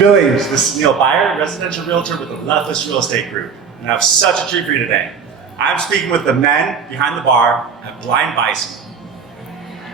Billings, this is Neil Byer, residential realtor with the Leftist Real Estate Group. And I have such a treat for you today. I'm speaking with the men behind the bar at Blind Bison.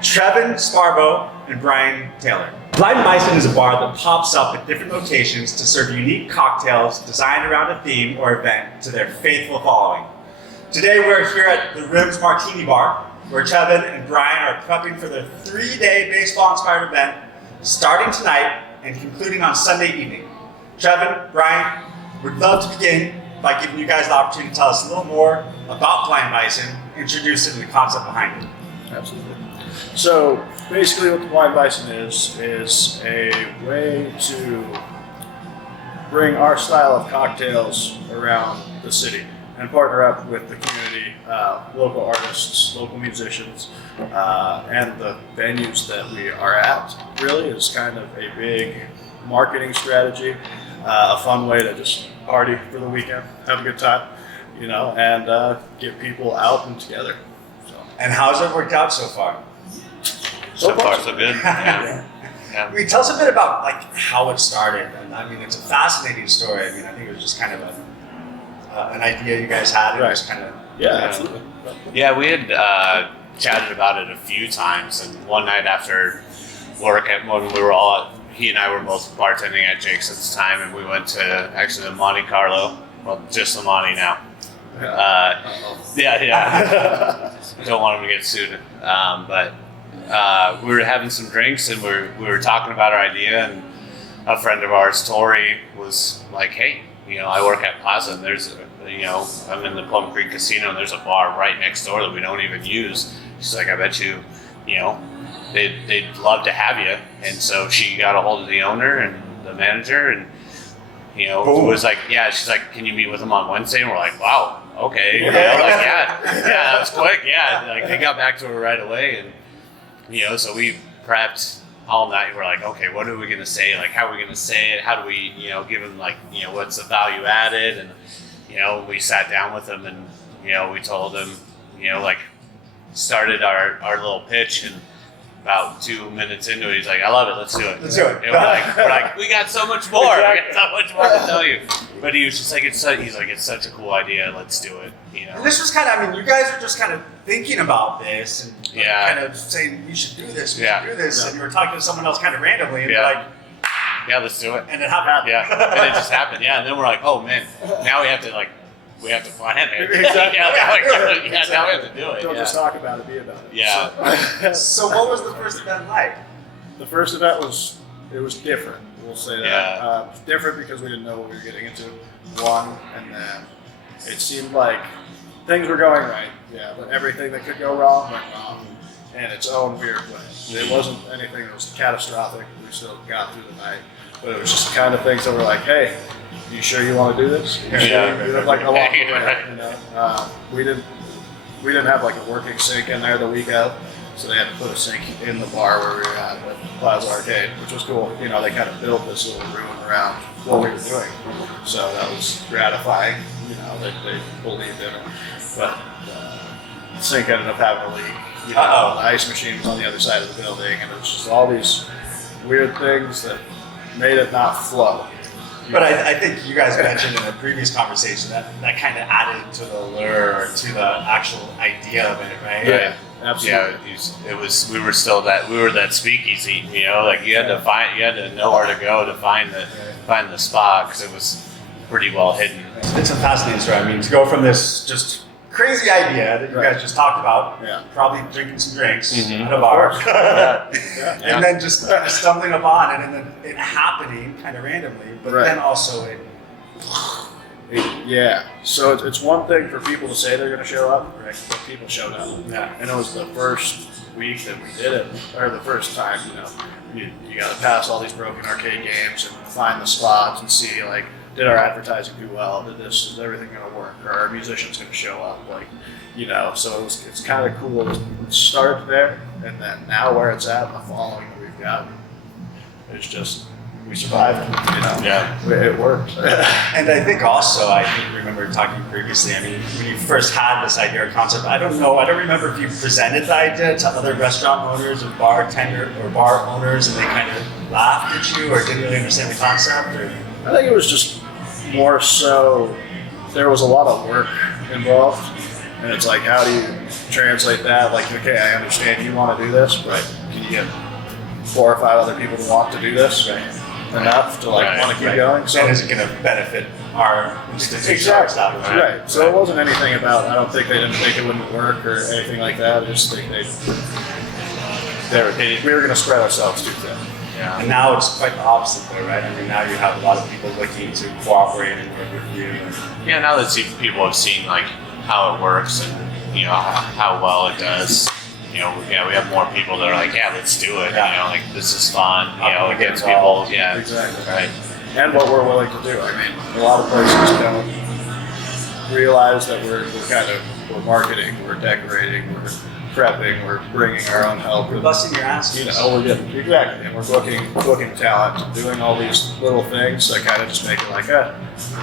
Trevan, Sparboe, and Bryan Taylor. Blind Bison is a bar that pops up at different locations to serve unique cocktails designed around a theme or event to their faithful following. Today we're here at the Rims Martini Bar, where Trevan and Bryan are prepping for their 3-day baseball-inspired event starting tonight and concluding on Sunday evening. Trevan, Bryan, would love to begin by giving you guys the opportunity to tell us a little more about Blind Bison, introduce it and the concept behind it. Absolutely. So basically what the Blind Bison is a way to bring our style of cocktails around the city and partner up with the community, local artists, local musicians, and the venues that we are at. Really is kind of a big marketing strategy, a fun way to just party for the weekend, have a good time, and get people out and together. So. And how's it worked out so far? So far, so good. Yeah. I mean, tell us a bit about how it started. And I mean, it's a fascinating story. I mean, I think it was just kind of an idea you guys had. Right. It was kind of Absolutely. Yeah, we had chatted about it a few times, and one night after work, when we were he and I were both bartending at Jake's at the time, and we went to actually the Monte Carlo. Well, just the Monte now. Yeah. Don't want him to get sued. But we were having some drinks, and we were talking about our idea, and a friend of ours, Tori, was like, "Hey, I work at Plaza, and there's I'm in the Plum Creek Casino, and there's a bar right next door that we don't even use." She's like, "I bet you, they'd love to have you." And so she got a hold of the owner and the manager, and was like, "Yeah." She's like, "Can you meet with them on Wednesday?" And we're like, "Wow, okay." Yeah, that was quick. Yeah, they got back to her right away, and so we prepped all night. We're like, okay, what are we gonna say? How are we gonna say it? How do we, give them what's the value added? And we sat down with them, and we told them, started our little pitch, and about 2 minutes into it, he's like, "I love it. Let's do it. Let's do it." And we're like, we got so much more. Exactly. We got so much more to tell you. But he was just like, it's such a cool idea. Let's do it. And this was kind of, you guys were just kind of thinking about this and kind of saying, we should do this, we should do this. And you were talking to someone else kind of randomly, and you're like, yeah, let's do it. and it happened. Yeah, and it just happened. Yeah, and then we're like, oh man, now we have to plan it. Exactly. Now we have to do it. Don't just talk about it, be about it. Yeah. So what was the first event like? The first event was different. We'll say that. Yeah. Different because we didn't know what we were getting into. One, and then it seemed like things were going right. Yeah, but everything that could go wrong went wrong in its own weird way. It wasn't anything that was catastrophic. We still got through the night, but it was just the kind of things that were like, "Hey, you sure you want to do this?" You look like a long way. We didn't have a working sink in there the week out, so they had to put a sink in the bar where we were at Plaza Arcade, which was cool. They kind of built this little room around what we were doing, so that was gratifying. They believed in it, but the sink ended up having a leak. The ice machine was on the other side of the building, and it was just all these weird things that made it not flow. But I think you guys mentioned in a previous conversation that kind of added to the lure or to the actual idea of it, right? Yeah, absolutely. Yeah, it was. We were that speakeasy. You had to know where to go to find the spot, because it was pretty well hidden. It's a fascinating story. I mean, to go from this just crazy idea that you guys just talked about, probably drinking some drinks at a bar, and then just stumbling upon it, and then it happening kind of randomly, but then also So it's one thing for people to say they're going to show up, but people showed up. Yeah. And it was the first week that we did it, or the first time, you got to pass all these broken arcade games and find the spots and see, did our advertising do well? Is everything going to work? Are our musicians going to show up? So it's kind of cool to start there, and then now where it's at, the following that we've got, it's just, we survived, it worked. And I think also, I remember talking previously, I mean, when you first had this idea or concept, I don't remember if you presented the idea to other restaurant owners or bartender or bar owners, and they kind of laughed at you or didn't really understand the concept? Or? I think it was just more so there was a lot of work involved, and it's like, how do you translate that? Like, okay, I understand you want to do this, but can you get 4 or 5 other people to want to do this enough to like want to keep going? So is it going to benefit our institution? Exactly. Right. So it wasn't anything about, I don't think they didn't think it wouldn't work or anything like that. I just think we were going to spread ourselves too thin. Yeah. And now it's quite the opposite though, right? I mean, now you have a lot of people looking to cooperate and work with you. Yeah, now that people have seen like how it works and how well it does, we have more people that are like, yeah, let's do it. Yeah. Like this is fun. It gets people. Yeah, exactly. Right. And what we're willing to do. I mean, a lot of places don't realize that we're marketing, we're decorating, we're prepping, we're bringing our own help. We're busting your ass. We're getting exactly, and we're booking talent, doing all these little things that kind of just make it like,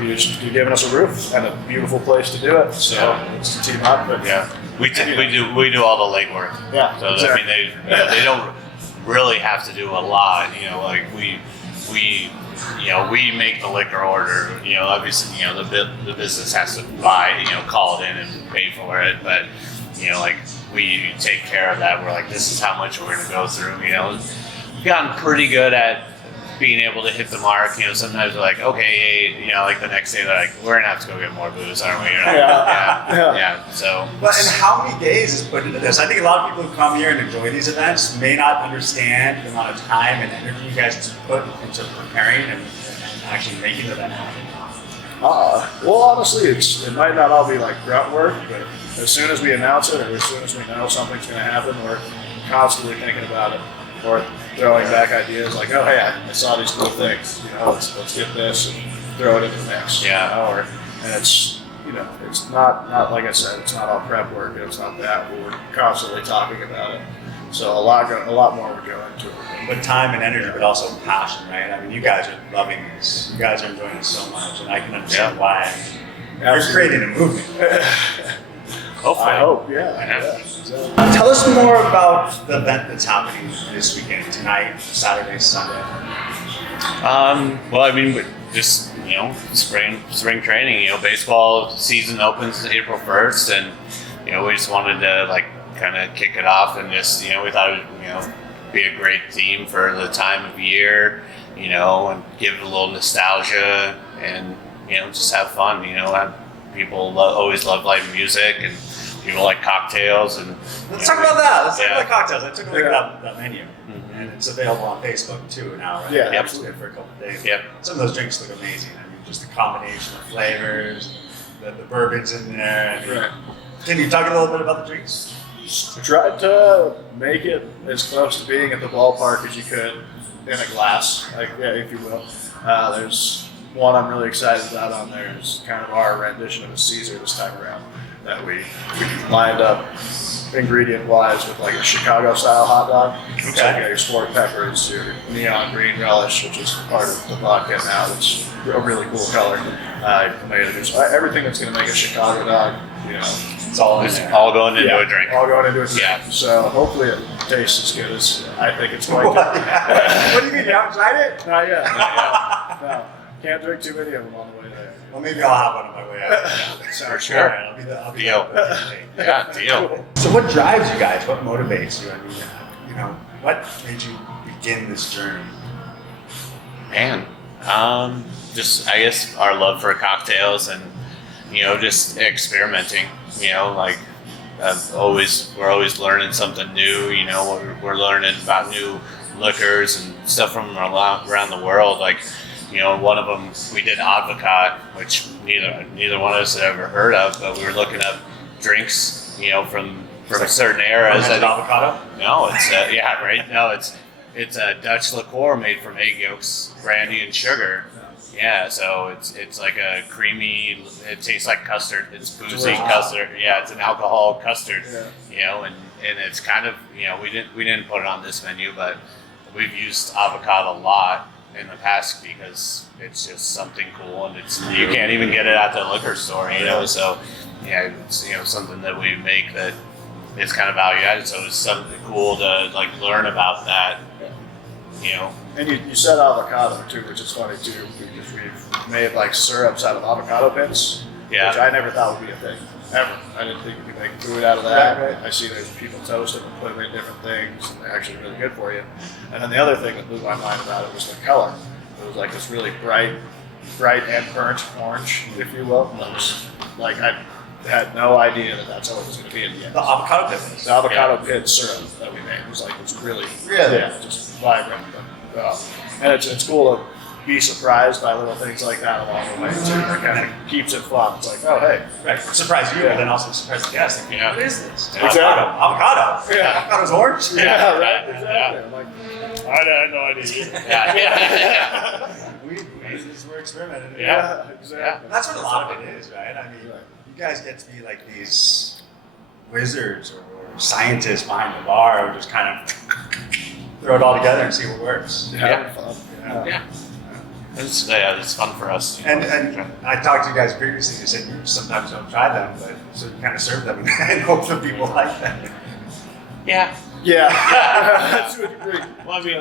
you're giving us a roof and a beautiful place to do it. So let's team up. But we do all the legwork. Yeah. So exactly. I mean, they don't really have to do a lot. Like we make the liquor order. Obviously, the business has to buy. Call it in and pay for it, but like. We take care of that. We're like, this is how much we're going to go through. We've gotten pretty good at being able to hit the mark. Sometimes we're like, okay, like the next day they're like, we're going to have to go get more booze, aren't we? Yeah. So. But and how many days is put into this? I think a lot of people who come here and enjoy these events may not understand the amount of time and energy you guys put into preparing and actually making the event happen. Well, honestly, it might not all be like grunt work, but as soon as we announce it or as soon as we know something's going to happen, we're constantly thinking about it or throwing back ideas like, oh, hey, I saw these cool things. Let's get this and throw it in the mix. Yeah. And it's it's not like I said, it's not all prep work. It's not that, but we're constantly talking about it. So a lot more would go into it. But time and energy, but also passion, right? I mean, you guys are loving this. You guys are enjoying it so much, and I can understand why. You're creating a movement. Hopefully. I hope, yeah. Exactly. Tell us more about the event that's happening this weekend, tonight, Saturday, Sunday. Well, I mean, just spring training. Baseball season opens April 1st, and we just wanted to kind of kick it off, and just we thought it would be a great theme for the time of year, and give it a little nostalgia, and just have fun. Have people always love live music, and people like cocktails. And let's talk about that. Let's talk about the cocktails. I took a look at that menu, and it's available on Facebook too now, right? Yeah, absolutely. For a couple of days. Yep. Some of those drinks look amazing. I mean, just the combination of flavors, the bourbon's in there. Right. Can you talk a little bit about the drinks? Tried to make it as close to being at the ballpark as you could in a glass, if you will. There's one I'm really excited about on there. Is kind of our rendition of a Caesar this time around that we lined up ingredient-wise with like a Chicago-style hot dog. Okay. So you got your sport peppers, your neon green relish, which is part of the vodka now. It's a really cool color. Everything that's going to make a Chicago dog, it's all going into a drink. All going into a drink. Yeah. So hopefully it tastes as good as I think it's going to. What do you mean? You haven't tried it? Not yet. No. Can't drink too many of them on the way there. Well, maybe I'll have one on my way out. For sure. Right, I'll be Deal. Yeah, deal. So what drives you guys? What motivates you? I mean, what made you begin this journey? Man, just I guess our love for cocktails and just experimenting. We're always learning something new. We're learning about new liquors and stuff from around the world. One of them we did advocat, which neither one of us had ever heard of, but we were looking up drinks, from certain eras. Avocado? No, it's right. No, it's a Dutch liqueur made from egg yolks, brandy, and sugar. Yeah, so it's like a creamy. It tastes like custard. It's boozy custard. Yeah, it's an alcohol custard. Yeah. And it's kind of we didn't put it on this menu, but we've used avocado a lot in the past because it's just something cool, and you can't even get it at the liquor store, So it's something that we make that is kind of value added. So it's something cool to learn about that. And you said avocado too, which is funny too, because we've made like syrups out of avocado pits, which I never thought would be a thing, ever. I didn't think you could make food out of that. Right. I see there's people toast them and put them in different things, and they're actually really good for you. And then the other thing that blew my mind about it was the color. It was like this really bright and burnt orange, if you will. That was like, I had no idea that that's how it was going to be in the end. The avocado pit. The avocado pit syrup that we made was really just vibrant. But, and it's cool to be surprised by little things like that along the way too. That kind of keeps it fun. It's like, oh hey, Right. Surprise you, but then also surprise the guest. Like, what is this? Exactly. Avocado. Yeah. Avocado's orange. yeah, right, Yeah. exactly. I'm like, I had no idea. Yeah. We're experimenting. Yeah. Exactly. That's what a lot of it is, right? I mean, you guys get to be like these wizards or scientists behind the bar who just kind of throw it all together and see what works. Yeah. Fun. Yeah. It's fun for us. And I talked to you guys previously. You said you sometimes don't try them, but so you kind of serve them and hope that people like them. Yeah. Yeah. That's what you agree. Well, I mean,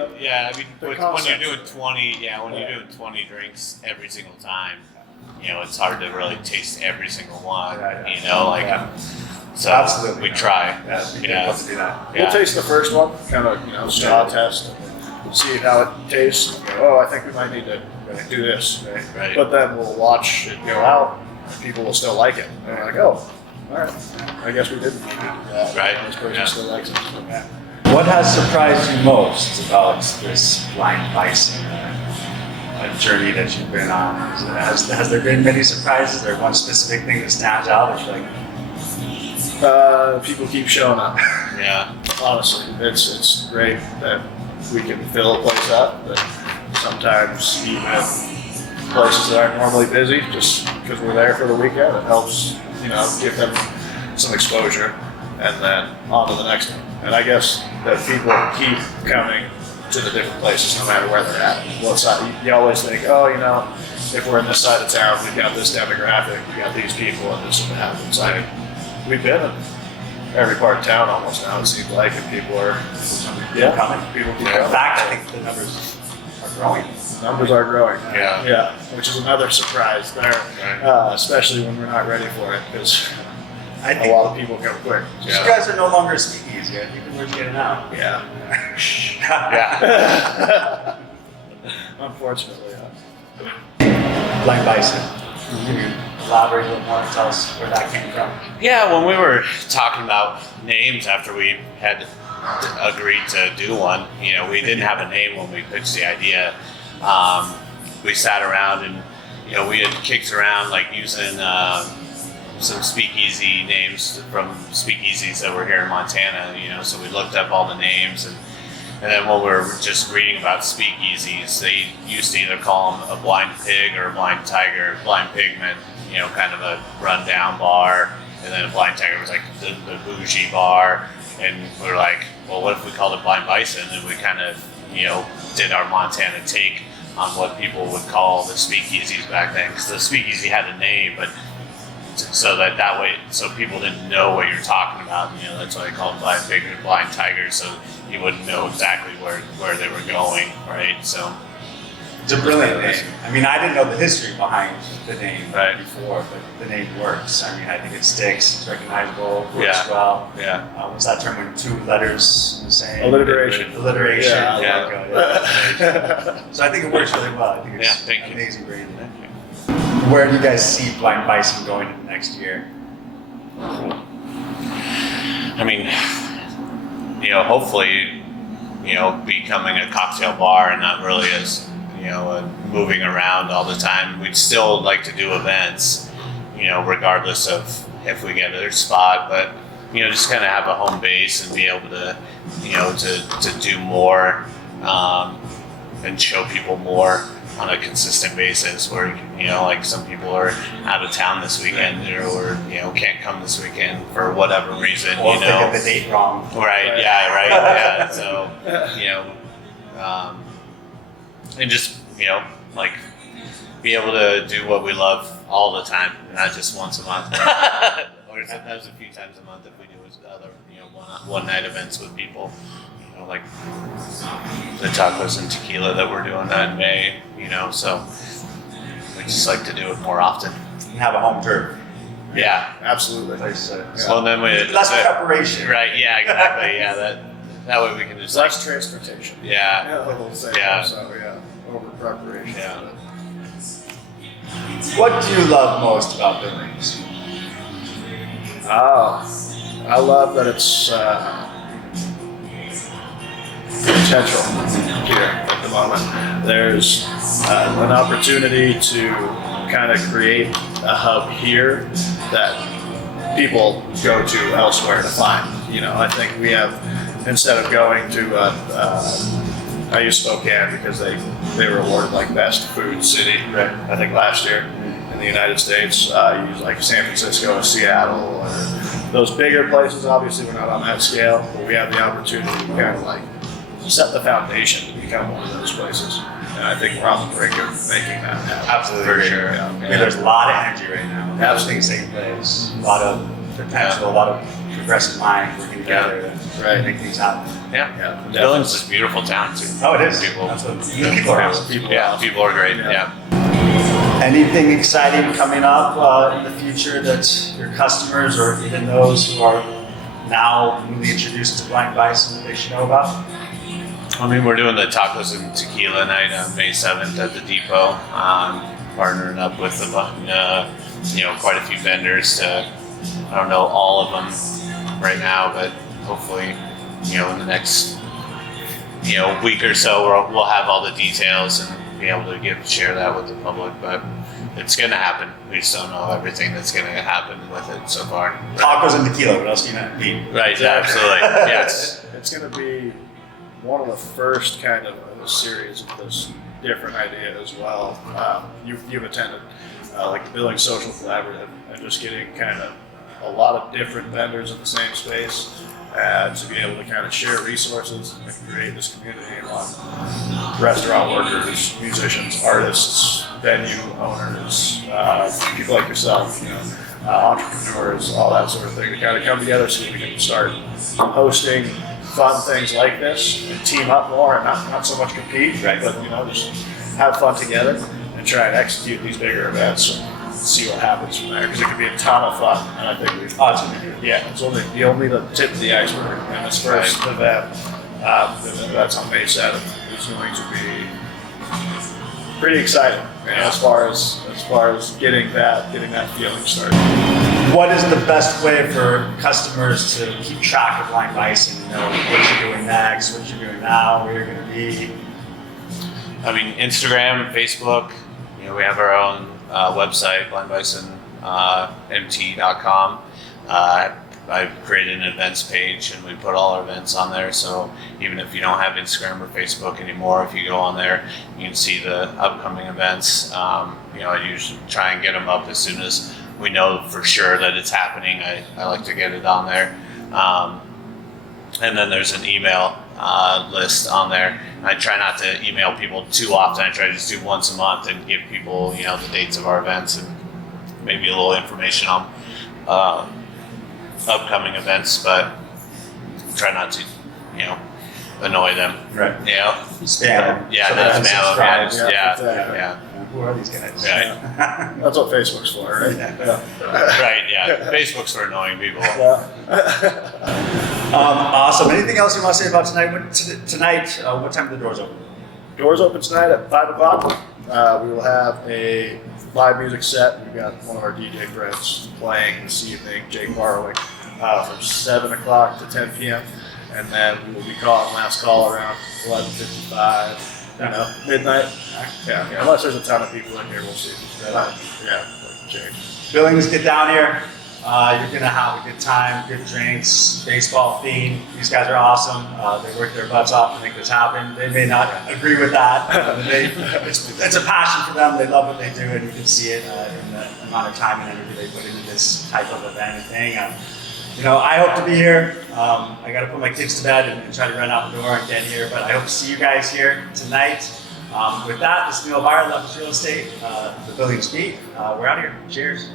The when concept. you're doing 20, when you're doing 20 drinks every single time, it's hard to really taste every single one. So Absolutely. we try. Yeah, we Yeah. love to do that. We'll taste the first one, kind of straw test, and see how it tastes. And go, I think we might need to do this. Right. But then we'll watch it go out, and people will still like it. And we're like, all right, I guess we didn't. Right. This person Yeah. still likes it. What has surprised you most about this Blind Bison a journey that you've been on? Has there been many surprises or one specific thing that stands out that you're like, People keep showing up. Yeah. Honestly, it's great that we can fill a place up, but sometimes even places that aren't normally busy, just because we're there for the weekend, it helps, give them some exposure, and then on to the next one. And I guess that people keep coming to the different places no matter where they're at. What side? You always think, if we're in this side of town, we've got this demographic, we got these people, and this will happen. So we've been in every part of town almost now, it seems like, and people are coming. People keep in coming. fact, I think the numbers are growing. Numbers are growing. Yeah. Which is another surprise there, especially when we're not ready for it, because I a think lot of people come quick. you guys are no longer a speakeasy. I think we're getting out. Yeah. Yeah. Unfortunately, Blind Bison. Can you elaborate a little more and tell us where that came from? Yeah, when we were talking about names after we had agreed to do one, we didn't have a name when we pitched the idea. We sat around and, we had kicked around like using some speakeasy names from speakeasies that were here in Montana, so we looked up all the names and then when we were just reading about speakeasies, they used to either call them a blind pig or a blind tiger. Blind pig meant, kind of a rundown bar, and then a blind tiger was like the bougie bar. And we were like, well, what if we called it Blind Bison? And we kind of, did our Montana take on what people would call the speakeasies back then, because the speakeasy had a name, but so that way, so people didn't know what you're talking about. That's why they call them blind pig or blind tiger, so you wouldn't know exactly where they were going, right? So It's a brilliant name. I mean, I didn't know the history behind the name Right. before, but the name works. I mean, I think it sticks. It's recognizable. Works Yeah. well. yeah, What's that term when two letters in the same? Alliteration. Alliteration. Yeah. Yeah. So I think it works really well. I think it's Yeah, thank you. amazing branding. Where do you guys see Blind Bison going in the next year? I mean, hopefully, becoming a cocktail bar and not really as, moving around all the time. We'd still like to do events, regardless of if we get a spot, but, just kind of have a home base and be able to, to do more, and show people more on a consistent basis where, like some people are out of town this weekend or can't come this weekend for whatever reason, Or if they get the date wrong. Right, yeah, right, yeah. So, and just, like be able to do what we love all the time, not just once a month. Or sometimes a few times a month if we do other, one night events with people. like the tacos and tequila that we're doing that in May, so we just like to do it more often. And have a home turf. Yeah. Absolutely. Well, and then Less preparation. Right. Yeah. Exactly. Yeah. That way we can just Less transportation. Yeah. We'll say Yeah. So over preparation. Yeah. What do you love most about Billings? Oh, I love that it's potential here at the moment. There's an opportunity to kind of create a hub here that people go to elsewhere to find. I think we have, instead of going to, I use Spokane because they were awarded like best food city, Right. I think last year in the United States. You use like San Francisco or Seattle or those bigger places. Obviously we're not on that scale, but we have the opportunity to kind of like set the foundation to become one of those places. And I think we're on the brink of making that happen. Absolutely. For sure. I mean, there's a lot of energy right now. Everything's taking place. A lot of potential, a lot of progressive minds working together to make things happen. Yeah. Billings is a beautiful town too. Oh, it is. People, Absolutely. People are awesome. people are great. Yeah. Anything exciting coming up in the future that your customers or even those who are now newly introduced to Blind Bison that they should know about? I mean, we're doing the tacos and tequila night on May 7th at the depot. Partnering up with quite a few vendors to, I don't know all of them right now, but hopefully, in the next, week or so, we'll have all the details and be able to share that with the public. But it's going to happen. We just don't know everything that's going to happen with it so far. Tacos and tequila. What else do you need? Right. Absolutely. Yes. It's going to be one of the first kind of a series of this different idea as well. You've attended like the Billings Social Collaborative and just getting kind of a lot of different vendors in the same space to be able to kind of share resources and create this community among restaurant workers, musicians, artists, venue owners, people like yourself, entrepreneurs, all that sort of thing to kind of come together so we can start hosting fun things like this and team up more and not so much compete, right? But just have fun together and try and execute these bigger events and see what happens from there because it could be a ton of fun. And I think it's only the tip of the iceberg. And this first event, that's on May 7th, is going to be pretty exciting as far as getting that feeling started. What is the best way for customers to keep track of Blind Bison? What you're doing next, what you're doing now, where you're going to be? I mean, Instagram, Facebook. We have our own website, blindbisonmt.com. I've created an events page, and we put all our events on there. So even if you don't have Instagram or Facebook anymore, if you go on there, you can see the upcoming events. I usually try and get them up as soon as we know for sure that it's happening. I like to get it on there. And then there's an email list on there. I try not to email people too often. I try to just do once a month and give people, the dates of our events and maybe a little information on upcoming events, but try not to, annoy them. Right. Spam. Yeah, So not that's spam them. subscribe. Yeah. Who are these guys? Right. That's what Facebook's for, right? Right. Yeah. Facebook's for annoying people. Awesome. Anything else you want to say about tonight? What time are the doors open? Doors open tonight at 5 o'clock. We will have a live music set. We've got one of our DJ friends playing this evening, Jake Barwick, from 7 o'clock to 10 p.m. And then we will be calling last call around 11:55, midnight. Yeah, unless there's a ton of people in here, we'll see. Jake. Billings, get down here. You're going to have a good time, good drinks, baseball theme. These guys are awesome. They work their butts off to make this happen. They may not agree with that. It's a passion for them. They love what they do, and you can see it in the amount of time and energy they put into this type of event and thing. I hope to be here. I got to put my kids to bed and try to run out the door and get here, but I hope to see you guys here tonight. With that, this is Neil Byer, Left Real Estate, the Billings Beat. We're out of here. Cheers.